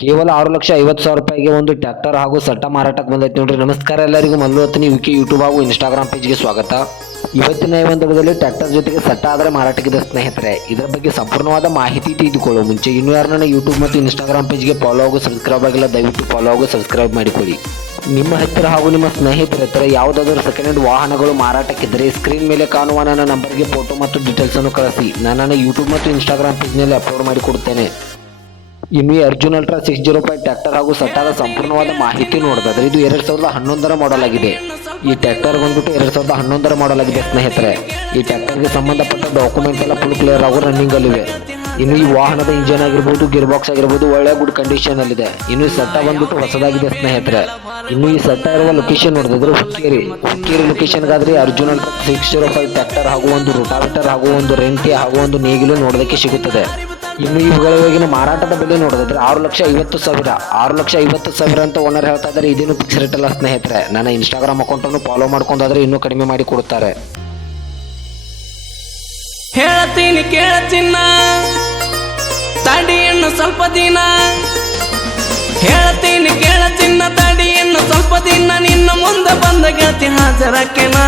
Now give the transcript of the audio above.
ಕೇವಲ 6,50,000 ರೂಪಾಯಿಗೆ ಒಂದು ಟ್ರ್ಯಾಕ್ಟರ್ ಹಾಗೂ ಸಟ್ಟ ಮಾರಾಟಕ್ಕೆ ಬಂದೈತೆ ನೋಡ್ರಿ. ನಮಸ್ಕಾರ ಎಲ್ಲರಿಗೂ, ಮಲ್ಲುವತ್ನಿ ವಿಕೆ ಯೂಟ್ಯೂಬ್ ಹಾಗೂ ಇನ್ಸ್ಟಾಗ್ರಾಮ್ ಪೇಜ್ಗೆ ಸ್ವಾಗತ. ಇವತ್ತಿನ ಈ ಒಂದು ವಿಡಿಯೋದಲ್ಲಿ ಟ್ರ್ಯಾಕ್ಟರ್ ಜೊತೆಗೆ ಸಟ್ಟ ಆದರೆ ಮಾರಾಟಕ್ಕಿದೆ ಸ್ನೇಹಿತರೆ. ಇದರ ಬಗ್ಗೆ ಸಂಪೂರ್ಣವಾದ ಮಾಹಿತಿ ತಿಳಿದುಕೊಳ್ಳುವ ಮುಂಚೆ ಇನ್ನೂ ಯಾರನ್ನ ಯೂಟ್ಯೂಬ್ ಮತ್ತು ಇನ್ಸ್ಟಾಗ್ರಾಮ್ ಪೇಜ್ಗೆ ಫಾಲೋ ಹಾಗೂ ಸಬ್ಸ್ಕ್ರೈಬ್ ಆಗಿಲ್ಲ, ದಯವಿಟ್ಟು ಫಾಲೋ ಹಾಗೂ ಸಬ್ಸ್ಕ್ರೈಬ್ ಮಾಡಿಕೊಳ್ಳಿ. ನಿಮ್ಮ ಹತ್ತಿರ ಹಾಗೂ ನಿಮ್ಮ ಸ್ನೇಹಿತರ ಹತ್ತಿರ ಯಾವುದಾದರೂ ಸೆಕೆಂಡ್ ಹ್ಯಾಂಡ್ ವಾಹನಗಳು ಮಾರಾಟಕ್ಕಿದ್ದರೆ ಸ್ಕ್ರೀನ್ ಮೇಲೆ ಕಾಣುವ ನನ್ನ ನಂಬರ್ಗೆ ಫೋಟೋ ಮತ್ತು ಡೀಟೇಲ್ಸ್ ಅನ್ನು ಕಳಿಸಿ. ನಾನು ಯೂಟ್ಯೂಬ್ ಮತ್ತು ಇನ್ಸ್ಟಾಗ್ರಾಮ್ ಪೇಜ್ನಲ್ಲಿ ಅಪ್ಲೋಡ್ ಮಾಡಿಕೊಡುತ್ತೇನೆ. ಇನ್ನು ಈ ಅರ್ಜುನ್ ಅಲ್ಟ್ರಾ 605 ಟ್ರ್ಯಾಕ್ಟರ್ ಹಾಗೂ ಸಟ್ಟಾದ ಸಂಪೂರ್ಣವಾದ ಮಾಹಿತಿ ನೋಡೋದಾದ್ರೆ ಇದು 2011 ಮಾಡೆಲ್ ಆಗಿದೆ. ಈ ಟ್ರ್ಯಾಕ್ಟರ್ ಬಂದ್ಬಿಟ್ಟು 2011 ಮಾಡೆಲ್ ಆಗಿದೆ ಸ್ನೇಹಿತರೆ. ಈ ಟ್ರ್ಯಾಕ್ಟರ್ಗೆ ಸಂಬಂಧಪಟ್ಟ ಡಾಕ್ಯುಮೆಂಟ್ ಎಲ್ಲ ಫುಲ್ ಕ್ಲಿಯರ್ ಹಾಗೂ ರನ್ನಿಂಗ್ ಅಲ್ಲಿವೆ. ಇನ್ನು ಈ ವಾಹನದ ಇಂಜಿನ್ ಆಗಿರ್ಬೋದು, ಗೇರ್ ಬಾಕ್ಸ್ ಆಗಿರ್ಬೋದು ಒಳ್ಳೆ ಗುಡ್ ಕಂಡೀಷನ್ ಅಲ್ಲಿದೆ. ಇನ್ನು ಈ ಸಟ್ಟ ಬಂದ್ಬಿಟ್ಟು ಹೊಸದಾಗಿದೆ ಸ್ನೇಹಿತರೆ. ಇನ್ನು ಈ ಸಟ್ಟ ಇರುವ ಲೊಕೇಶನ್ ನೋಡಿದ್ರೆ ಹುಕ್ಕೇರಿ ಲೊಕೇಶನ್ಗಾದ್ರೆ ಅರ್ಜುನ್ ಅಲ್ಟ್ರಾ 605 ಟ್ರ್ಯಾಕ್ಟರ್ ಹಾಗೂ ಒಂದು ರೋಟಾವೇಟರ್ ಹಾಗೂ ಒಂದು ರೆಂಟಿ ಹಾಗೂ ಒಂದು ನೇಗಿಲು ನೋಡೋದಕ್ಕೆ ಸಿಗುತ್ತದೆ. ಇನ್ನು ಇವುಗಳ ಇವಾಗಿನ ಮಾರಾಟದ ಬೆಲೆ ನೋಡೋದಾದ್ರೆ 6,50,000 ಅಂತ ಓನರ್ ಹೇಳ್ತಾ ಇದ್ದಾರೆ. ಇದೇನು ಫಿಕ್ಸ್ ರೇಟ್ ಅಲ್ಲ ಸ್ನೇಹಿತರೆ. ನನ್ನ ಇನ್ಸ್ಟಾಗ್ರಾಮ್ ಅಕೌಂಟನ್ನು ಫಾಲೋ ಮಾಡ್ಕೊಂಡಾದ್ರೆ ಇನ್ನೂ ಕಡಿಮೆ ಮಾಡಿ ಕೊಡುತ್ತಾರೆ. ಹೇಳ್ತೀನಿ ಕೇಳ ಚಿನ್ನ, ತಡಿ ಇನ್ನು ಸ್ವಲ್ಪ ದಿನ. ಹೇಳ್ತೀನಿ ಕೇಳ ಚಿನ್ನ, ತಡಿ ಇನ್ನು ಸ್ವಲ್ಪ ದಿನ. ನಿನ್ನ ಮುಂದೆ ಬಂದ ಗೆಳತಿ ಹಾಜರಕ್ಕೆನಾ.